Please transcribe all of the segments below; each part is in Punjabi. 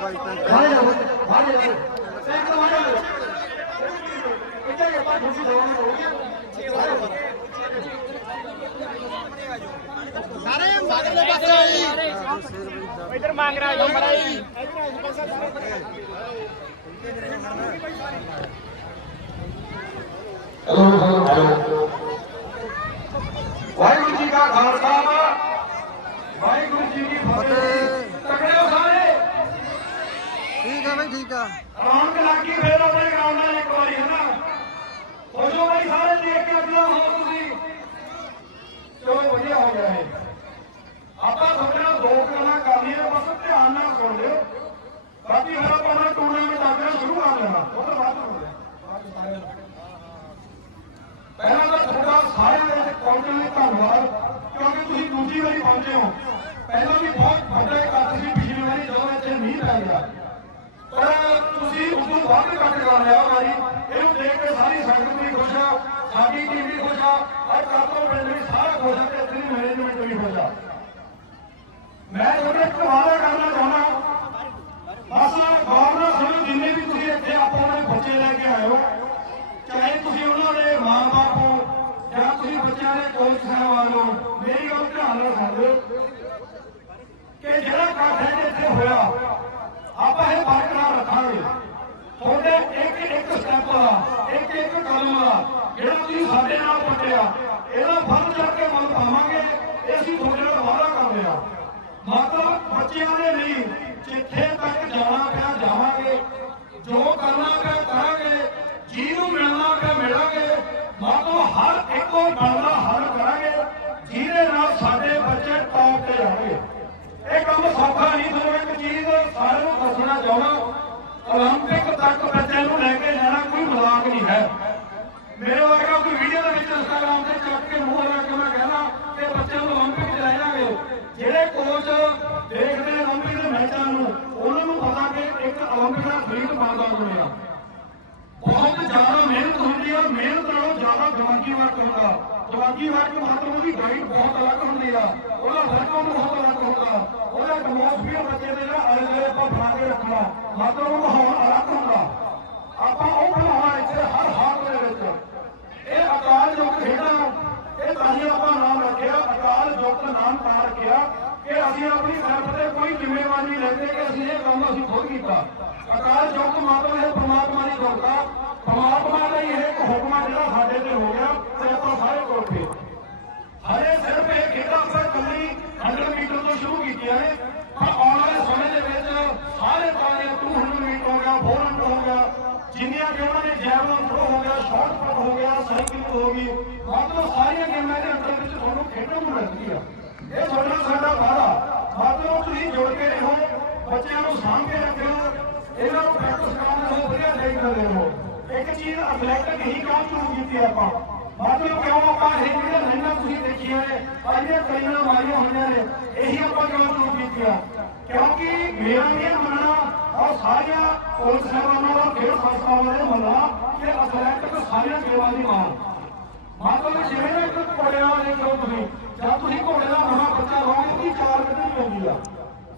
ਬਾਹਰ ਜਾਓ ਬਾਹਰ ਜਾਓ ਸੈਂਕਲ ਬਾਹਰ ਜਾਓ ਇੱਥੇ ਆਪਾਂ ਖੁਸ਼ੀ ਦਵਾਂਗੇ ਸਾਰੇ ਮਗਰਲੇ ਪਾਸੇ ਆ ਜੀ ਇਧਰ ਮੰਗ ਰਿਹਾ ਜੋ ਮੜਾ ਜੀ ਵਾਹਿਗੁਰੂ ਜੀ ਕਾ ਖਾਲਸਾ, ਵਾਹਿਗੁਰੂ ਜੀ ਕੀ ਫਤਿਹ ਤਕੜੇ ਹੋ ਸਾਰੇ ਠੀਕ ਆ। ਰੌਣਕ ਲੱਗੀ ਫੇਰ ਆਪਣੇ ਗਰਾਊਂਡਾਂ 'ਚ ਇੱਕ ਵਾਰੀ ਹੈ ਨਾ ਹੋ ਜਾਓ ਬਈ ਸਾਰੇ ਦੇਖ ਕੇ ਆਪਣਾ ਹੋ ਤੁਸੀਂ ਚਲੋ ਵਧੀਆ ਹੋ ਗਿਆ ਇਹ ਆਪਾਂ ਤੁਹਾਡੇ ਨਾਲ ਦੋ ਗੱਲਾਂ ਕਰਨੀਆਂ ਬਸ ਧਿਆਨ ਨਾਲ ਸੁਣ ਲਿਓ ਬਾਕੀ ਫਿਰ ਆਪਾਂ ਨੇ ਟੂਰਨਾਮੈਂਟ ਆਗਣਾ ਸ਼ੁਰੂ ਕਰ ਲੈਣਾ ਉਧਰ ਬਾਅਦ ਸੁਣ ਲਿਓ ਪਹਿਲਾਂ ਤਾਂ ਤੁਹਾਡਾ ਸਾਰਿਆਂ ਦੇ ਪਹੁੰਚਣ ਲਈ ਧੰਨਵਾਦ ਕਿਉਂਕਿ ਤੁਸੀਂ ਦੂਜੀ ਵਾਰੀ ਪਹੁੰਚੇ ਹੋ ਪਹਿਲਾਂ ਵੀ ਬਹੁਤ ਵੱਡਾ ਇਕੱਠ ਸੀ ਪਿਛਲੀ ਵਾਰੀ ਜਦੋਂ ਇੱਥੇ ਮੀਂਹ ਪੈ ਗਿਆ ਪਰ ਤੁਸੀਂ ਉਸ ਤੋਂ ਵੱਧ ਇਕੱਠ ਕਰ ਲਿਆ ਵਾਰੀ। ਇਹਨੂੰ ਦੇਖ ਕੇ ਸਾਰੀ ਸੰਗਤ ਵੀ ਖੁਸ਼ ਆ, ਸਾਡੀ ਟੀਮ ਵੀ ਖੁਸ਼ ਆ ਔਰ ਕਾਤੋਂ ਪਿੰਡ ਵੀ ਸਾਰਾ ਖੁਸ਼ ਆ ਤੇ ਇੱਥੇ ਮੈਨੇਜਮੈਂਟ ਵੀ ਖੁਸ਼ ਆ। ਮੈਂ ਤੁਹਾਡੇ ਇੱਕ ਵਾਅਦਾ ਕਰਨਾ ਚਾਹੁੰਦਾ, ਬਸ ਗੌਰ ਨਾਲ ਸੁਣੋ, ਜਿੰਨੇ ਵੀ ਤੁਸੀਂ ਇੱਥੇ ਆਪਣੇ ਬੱਚੇ ਲੈ ਕੇ ਆਏ ਹੋ, ਚਾਹੇ ਤੁਸੀਂ ਉਹਨਾਂ ਦੇ ਮਾਂ-ਬਾਪ ਹੋ, ਜਾਂ ਤੁਸੀਂ ਬੱਚਿਆਂ ਦੇ ਕੋਚ ਸਾਹਿਬਾਨ ਹੋ, ਮੇਰੀ ਗੱਲ ਧਿਆਨ ਨਾਲ ਸੁਣੋ। ਕਿ ਜਿਹੜਾ ਇਕੱਠ ਹੈ ਇੱਥੇ ਹੋਇਆ, ਆਪਾਂ ਇਹ ਬਰਕਰਾਰ ਰੱਖਾਂਗੇ। ਤੁਹਾਡੇ ਇੱਕ ਇੱਕ ਸਟੈਪ ਦਾ ਇੱਕ ਇੱਕ ਕਦਮ ਦਾ ਜਿਹੜਾ ਤੁਸੀਂ ਸਾਡੇ ਨਾਲ ਪੱਟਿਆ, ਇਹਦਾ ਫਲ ਚੜ ਕੇ ਮਨ ਪਾਵਾਂਗੇ, ਇਹ ਅਸੀਂ ਤੁਹਾਡੇ ਨਾਲ ਵਾਅਦਾ ਕਰਦੇ ਆ ਮਤਲਬ ਬੱਚਿਆਂ ਦੇ ਲਈ ਜਿੱਥੇ ਤੱਕ ਜਾਣਾ ਪਿਆ ਜਾਵਾਂਗੇ, ਜੋ ਕਰਨਾ ਪਿਆ ਕਰਾਂਗੇ ਜਿਹਨੂੰ ਮਿਲਣਾ ਪਿਆ ਮਿਲਾਂਗੇ ਮਤਲਬ ਹਰ ਇੱਕੋ ਗੱਲ ਦਾ ਹੱਲ ਕਰਾਂਗੇ ਜਿਹਦੇ ਨਾਲ ਸਾਡੇ ਬੱਚੇ ਟੌਪ ਤੇ ਜਾਣਗੇ ਇਹ ਕੰਮ ਸੌਖਾ ਨਹੀਂ ਤੁਹਾਨੂੰ ਇੱਕ ਚੀਜ਼ ਸਾਰਿਆਂ ਨੂੰ ਦੱਸਣਾ ਚਾਹੁੰਦਾ 올림픽 ਤੱਕ ਬੱਚਿਆਂ ਨੂੰ ਲੈ ਕੇ ਜਾਣਾ ਕੋਈ ਮਜ਼ਾਕ ਨਹੀਂ ਹੈ ਮੇਰੇ ਵਰਗਾ ਕੋਈ ਵੀਡੀਓ ਦੇ ਵਿੱਚ ਇੰਸਟਾਗ੍ਰਾਮ ਤੇ ਚੱਕ ਕੇ ਮੂੰਹ ਲਾ ਕੇ ਮੈਂ ਕਹਿੰਦਾ ਕਿ ਬੱਚਿਆਂ ਨੂੰ 올림픽 'ਚ ਲੈ ਜਾਵਾਂਗੇ ਜਿਹੜੇ ਕੋਚ ਦੇਖਦੇ ਨੇ 올림픽 ਦੇ ਮੈਚਾਂ ਨੂੰ ਉਹਨਾਂ ਨੂੰ ਪਤਾ ਕਿ ਇੱਕ 올림픽 ਦਾ ਫਰੀਕ ਬਣਦਾ ਬਣਿਆ ਬਹੁਤ ਜ਼ਿਆਦਾ ਮਿਹਨਤ ਹੁੰਦੀ ਆ ਮਿਹਨਤ ਨਾਲੋਂ ਜ਼ਿਆਦਾ ਦਿਮਾਗੀ ਵਰਕ ਹੁੰਦਾ ਦਿਮਾਗੀ ਵਰਕ ਮਤਲਬ ਉਹਦੀ ਗਾਈਡ ਬਹੁਤ ਅਲੱਗ ਹੁੰਦੀ ਆ ਉਹਦਾ ਵਰਕਆਊਟ ਬਹੁਤ ਅਲੱਗ ਹੁੰਦਾ ਉਹਦਾ ਐਟਮੋਸਫੀਅਰ ਬੱਚੇ ਦੇ ਨਾਲ ਆਲੇ ਦੁਆਲੇ ਆਪਾਂ ਬਣਾ ਕੇ ਰੱਖਣਾ। ਮਤਲਬ ਉਹ ਮਾਹੌਲ ਅਲੱਗ ਹੁੰਦਾ। ਆਪਾਂ ਉਹ ਬਣਾਉਣਾ ਇੱਥੇ ਹਰ ਹਾਲ ਦੇ ਵਿੱਚ। ਇਹ ਅਕਾਲ ਯੁੱਗ ਖੇਡਾਂ, ਇਹ ਤਾਂ ਹੀ ਆਪਾਂ ਨਾਮ ਰੱਖਿਆ, ਅਕਾਲ ਯੁੱਗ ਨਾਮ ਤਾਂ ਰੱਖਿਆ ਕਿ ਅਸੀਂ ਆਪਣੀ ਤਰਫ ਤੇ ਕੋਈ ਜ਼ਿੰਮੇਵਾਰੀ ਨਹੀਂ ਲੈਂਦੇ ਕਿ ਅਸੀਂ ਇਹ ਕੰਮ ਅਸੀਂ ਖੁਦ ਕੀਤਾ। ਅਕਾਲ ਯੁੱਗ ਮਤਲਬ ਇਹ ਪ੍ਰਮਾਤਮਾ ਦੀ ਦੌਲਤ ਆ ਪ੍ਰਮਾਤਮਾ ਦਾ ਹੀ ਇਹ ਇੱਕ ਹੁਕਮ ਜਿਹੜਾ ਸਾਡੇ ਤੇ ਹੋ ਗਿਆ। ਜਿੰਨੀਆਂ ਗੇਮਾਂ ਨੇ ਜੈਵਲਿਨ ਥਰੋ ਹੋ ਗਿਆ ਸ਼ਾਰਟ ਪੁੱਟ ਹੋ ਗਿਆ ਸਾਈਕਲਿੰਗ ਹੋ ਗਈ ਮਤਲਬ ਸਾਰੀਆਂ ਗੇਮਾਂ ਦੇ ਅੰਦਰ ਵਿੱਚ ਤੁਹਾਨੂੰ ਖੇਡਣ ਨੂੰ ਮਿਲਦੀ ਆ। ਇਹ ਤੁਹਾਡਾ ਸਾਡਾ ਵਾਅਦਾ। ਮਤਲਬ ਤੁਸੀਂ ਜੁੜ ਕੇ ਰਹੋ, ਬੱਚਿਆਂ ਨੂੰ ਸਾਂਭ ਕੇ ਰੱਖਿਓ, ਇਹਨਾਂ ਨੂੰ ਪ੍ਰੈਕਟਿਸ ਕਰਾਉਣ ਨੂੰ ਵਧੀਆ ਦੇ ਕਰਦੇ ਹੋ ਇੱਕ ਚੀਜ਼ ਐਥਲੈਟਿਕ ਹੀ ਕੰਮ ਸ਼ੁਰੂ ਕੀਤੀ ਆਪਾਂ। ਮਤਲਬ ਕਿਉਂ ਆਪਾਂ ਇਹ ਜਿਹੜੀਆਂ ਲਾਈਨਾਂ ਤੁਸੀਂ ਦੇਖੀਆਂ ਨੇ ਅਜੇ ਕਈਆਂ ਮਾਰੀਆਂ ਹੋਈਆਂ ਨੇ, ਇਹੀ ਆਪਾਂ ਕਿਉਂ ਸ਼ੁਰੂ ਕੀਤੀਆਂ। ਕਿਉਂਕਿ ਮੇਰਾ ਇਹ ਮੰਨਣਾ ਔਰ ਸਾਰੀਆਂ ਪੁਲਿਸ ਸਾਹਿਬਾਨਾਂ ਦਾ ਖੇਡ ਸੰਸਥਾਵਾਂ ਦੇ ਮੰਨਣਾ ਕਿ ਐਥਲੈਟਿਕ ਸਾਰੀਆਂ ਗੇਮਾਂ ਦੀ ਮਾਂ ਮਤਲਬ ਜਿਵੇਂ ਇੱਕ ਘੋੜੇ ਵਾਲਾ ਦੇਖੋ ਤੁਸੀਂ ਜਦ ਤੁਸੀਂ ਘੋੜੇ ਦਾ ਨਵਾਂ ਬੱਚਾ ਲਵਾਂਗੇ ਉਹਦੀ ਚਾਲ ਕੱਢਣੀ ਪੈਂਦੀ ਆ।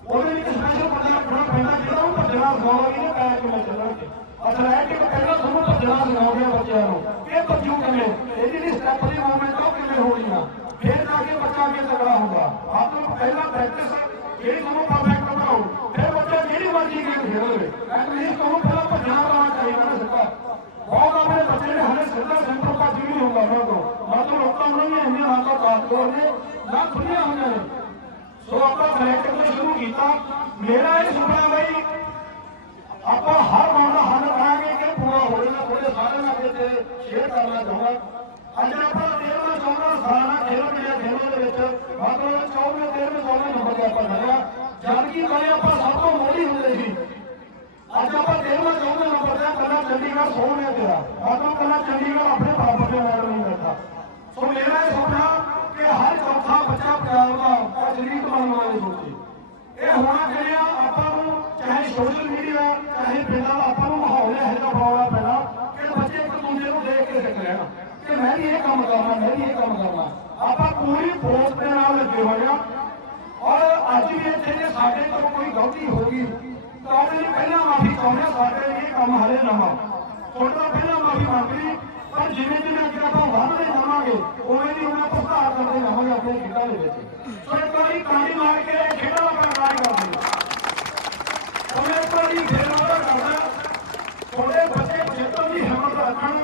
ਉਹਦੇ ਵਿੱਚ ਸਪੈਸ਼ਲ ਬੰਦਾ ਰੱਖਣਾ ਪੈਂਦਾ ਜਿਹੜਾ ਉਹ ਭੱਜਣਾ ਸਿਖਾਉਣਾ ਵੀ ਪੈਰ ਕਿਵੇਂ ਚੱਲਣਗੇ ਐਥਲੈਟਿਕ ਪਹਿਲਾਂ ਤੁਹਾਨੂੰ ਭੱਜਣਾ ਸਿਖਾਉਂਦੇ ਬੱਚਿਆਂ ਨੂੰ। ਇਹ ਭੱਜੂ ਕਿਵੇਂ? ਇਹਦੀ ਜਿਹੜੀ ਸਟੈਪ ਦੀ ਮੂਵਮੈਂਟ ਉਹ ਕਿਵੇਂ ਹੋਣੀ ਆ? ਫਿਰ ਜਾ ਕੇ ਬੱਚਾ ਅੱਗੇ ਤਕੜਾ ਹੁੰਦਾ। ਮਤਲਬ ਪਹਿਲਾਂ ਪ੍ਰੈਕਟਿਸ ਜਿਹੜੀ ਤੁਹਾਨੂੰ ਪਰਫੈਕਟ ਬਣਾਓ। ਫਿਰ ਬੱਚਾ ਜਿਹੜੀ ਮਰਜ਼ੀ ਗੇਮ ਖੇਡ ਲਵੇ। ਐਟਲੀਸਟ ਤੁਹਾਨੂੰ ਪਹਿਲਾਂ ਭੱਜਣਾ ਆਉਣਾ ਚਾਹੀਦਾ ਨਾ ਸਿੱਧਾ ਬਹੁਤ ਆਪਣੇ ਬੱਚੇ ਨੇ ਹਲੇ ਸਿੱਧਾ ਸੈਂਟਰ ਭੱਜ ਵੀ ਨਹੀਂ ਹੁੰਦਾ ਉਹਨਾਂ ਤੋਂ। ਮਤਲਬ ਲੋਕਾਂ ਨੂੰ ਨਹੀਂ ਇੰਨੀਆਂ ਹਾਲਾਂ ਕਾਤੋਂ ਨੇ। ਨਾ ਖੁੱਲੀਆਂ ਹੋਈਆਂ ਨੇ। ਸੋ ਆਪਾਂ ਪ੍ਰੈਕਟਿਸ ਤੋਂ ਸ਼ੁਰੂ ਕੀਤਾ। ਮੇਰਾ ਇਹ ਸੁਪਨਾ ਬਈ ਆਪਾਂ ਹਰ ਗੱਲ ਦਾ ਹੱਲ ਕਰਾਂਗੇ ਕਿ ਪੂਰਾ ਹੋ ਜਾਣਾ ਥੋੜੇ ਸਾਰੇ ਨਾਲ ਤੇ ਸ਼ੇਅਰ ਕਰਨਾ ਚਾਹੁੰਦਾ ਅੱਜ ਆਪਾਂ 13ਵਾਂ 14ਵਾਂ ਸਾਲਾਨਾ ਖੇਲੋ ਇੰਡੀਆ ਖੇਲੋ ਦੇ ਵਿੱਚ ਮਤਲਬ 14ਵੇਂ 13ਵੇਂ 14ਵੇਂ ਨੰਬਰ ਤੇ ਆਪਾਂ ਖੜਿਆ ਜਦ ਕਿ ਪਹਿਲੇ ਆਪਾਂ ਸਭ ਤੋਂ ਮੋੜੀ ਹੁੰਦੇ ਸੀ। ਅੱਜ ਆਪਾਂ 13ਵਾਂ 14ਵੇਂ ਨੰਬਰ ਤੇ ਕੱਲਾ ਚੰਡੀਗੜ੍ਹ ਸੋਹਣਿਆ ਤੇਰਾ। ਮਤਲਬ ਕੱਲਾ ਚੰਡੀਗੜ੍ਹ ਆਪਣੇ ਬਰਾਬਰ ਦੇ ਮੈਡਲ ਨਹੀਂ ਬੈਠਾ ਸੋ ਮੇਰਾ ਇਹ ਸੁਪਨਾ ਕਿ ਹਰ ਚੌਥਾ ਬੱਚਾ ਪੰਜਾਬ ਦਾ ਅਜਲੀਤ ਬਣਨ ਵਾਲੇ ਸੋਚੇ ਇਹ ਹੋਣਾ ਚਾਹੀਦਾ ਆਪਾਂ ਨੂੰ ਚਾਹੇ ਸੋਸ਼ਲ ਮੀਡੀਆ ਚਾਹੇ ਪਿੰਡਾਂ ਦਾ ਆਪਾਂ ਨੂੰ ਮਾਹੌਲ ਇਹੋ ਜਿਹਾ ਬਣਾਉਣਾ ਪੈਣਾ ਕਿ ਬੱਚੇ ਇੱਕ ਦੂਜੇ ਨੂੰ ਦੇਖ ਕੇ ਸਿੱਖ ਲੈਣ। ਕਿ ਮੈਂ ਵੀ ਇਹ ਕੰਮ ਕਰਨਾ, ਮੈਂ ਵੀ ਇਹ ਕੰਮ ਕਰਨਾ। ਆਪਾਂ ਪੂਰੀ ਫੋਰਸ ਦੇ ਨਾਲ ਲੱਗੇ ਹੋਏ ਆ। ਔਰ ਅੱਜ ਵੀ ਇੱਥੇ ਜੇ ਸਾਡੇ ਤੋਂ ਕੋਈ ਗਲਤੀ ਹੋ ਗਈ ਤੁਹਾਡੇ ਲਈ ਪਹਿਲਾਂ ਮਾਫੀ ਚਾਹੁੰਦੇ ਹਾਂ, ਸਾਡੇ ਲਈ ਇਹ ਕੰਮ ਹਲੇ ਨਵਾਂ ਤੁਹਾਡੇ ਪਹਿਲਾਂ ਮਾਫੀ ਮੰਗਦੀ ਪਰ ਜਿਵੇਂ ਜਿਵੇਂ ਅੱਗੇ ਆਪਾਂ ਵਧਦੇ ਜਾਵਾਂਗੇ ਉਵੇਂ ਦੀ ਉਹਨਾਂ ਪ੍ਰਭਾਵ ਕਰਦੇ ਜਾਵਾਂਗੇ ਆਪਣੇ ਖੇਡਾਂ ਦੇ ਵਿੱਚ। ਸੋ ਇੱਕ ਵਾਰੀ ਤਾਲੀ ਮਾਰ ਕੇ ਖੇਡਾਂ ਦਾ ਪ੍ਰਗਟਾਅ ਕਰਦੇ ਹਾਂ। ਇੱਕ ਵਾਰੀ ਫੇਰ ਉਹ ਕਰਦਾ ਤੁਹਾਡੇ ਬੱਚੇ ਜਿੱਤਣ ਦੀ ਹਿੰਮਤ ਰੱਖਣ।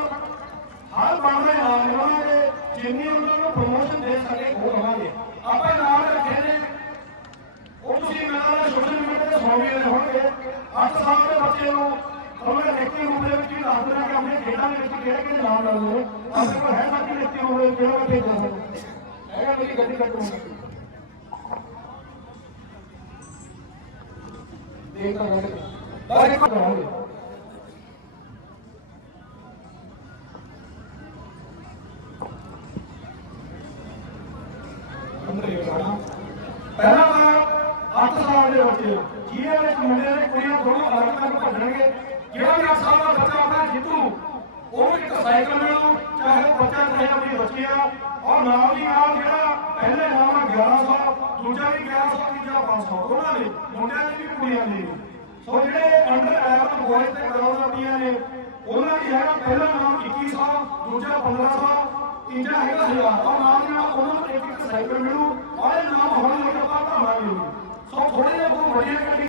ਹਰ ਬਣਦੇ ਨਾਲ ਨਿਭਾਵਾਂਗੇ ਜਿੰਨੀ ਉਹਨਾਂ ਨੂੰ ਪ੍ਰਮੋਸ਼ਨ ਦੇ ਸਕੇ ਉਹ ਲਵਾਂਗੇ ਆਪਾਂ ਤੁਸੀਂ ਮੇਰਾ ਸੋਸ਼ਲ ਮੀਡੀਆ ਤੇ ਸੁਣ ਵੀ ਰਹੇ ਹੋਣਗੇ 8 ਸਾਲ ਦੇ ਬੱਚੇ ਨੂੰ ਉਹਨੇ ਲਿਖਤੀ ਰੂਪ ਦੇ ਵਿੱਚ ਹੀ ਦੱਸ ਦੇਣਾ ਕਿ ਆਪਣੇ ਖੇਡਾਂ ਦੇ ਵਿੱਚ ਕਿਹੜੇ ਕਿਹੜੇ ਨਾਮ ਲਾ ਲਓ ਆਪਣੇ ਕੋਲ ਹੈ ਸਾਡੀ ਲਿਖਤੀ ਰੂਪ ਦੇ ਵਿੱਚ ਜਿਹੜਾ ਮੈਂ ਭੇਜਣਾ ਹੈ ਹੈਗਾ ਮੇਰੀ ਗੱਡੀ ਕੱਟੂਗੀ ਦੇਖਦਾ ਹਾਂ ਬਸ ਇੱਕ ਕਰਾਂਗੇ ਪਹਿਲਾ ਵਾਰ 8 ਸਾਲ ਦੇ ਬੱਚੇ ਜਿਹਦੇ ਵਿੱਚ ਮੁੰਡੇ ਤੇ ਕੁੜੀਆਂ ਦੋਨੋਂ ਅਲੱਗ ਅਲੱਗ ਭੱਜਣਗੇ। ਜਿਹੜਾ ਵੀ 8 ਸਾਲ ਦਾ ਬੱਚਾ ਆਪਣਾ ਜਿੱਤੂ, ਉਹ ਇੱਕ ਸਾਈਕਲ ਮਿਲੂ ਚਾਹੇ ਬੱਚਾ ਚਾਹੇ ਆਪਣੀ ਬੱਚੀ ਆ। ਔਰ ਨਾਲ ਦੀ ਨਾਲ ਜਿਹੜਾ ਪਹਿਲੇ ਨਾਮ 1100 ਦੂਜਾ ਵੀ 1100 ਤੀਜਾ 500 ਉਹਨਾਂ ਦੇ ਮੁੰਡਿਆਂ ਦੇ ਵੀ ਕੁੜੀਆਂ ਦੇ ਸੋ ਜਿਹੜੇ ਅੰਡਰ 11 ਬੋਏ ਤੇ ਗਰਾਊਂਡ ਆਪਣੀਆਂ ਨੇ, ਉਹਨਾਂ ਦੀ ਹੈਗਾ ਪਹਿਲਾ ਨਾਮ 2100 ਦੂਜਾ 1500 ਤੀਜਾ ਹੈਗਾ 1000 ਔਰ ਨਾਲ ਦੀ ਨਾਲ ਉਹਨਾਂ ਨੂੰ ਇੱਕ ਇੱਕ ਸਾਈਕਲ ਮਿਲੂ। ਔਰ ਇਹ ਨਾਮ ਹੌਲੀ ਹੌਲੀ ਆਪਾਂ ਭਾਵਾਂਗੇ ਸੋ ਥੋੜੇ ਜਿਹਾ ਬਹੁਤ ਵੱਡੀਆਂ ਗੱਡੀਆਂ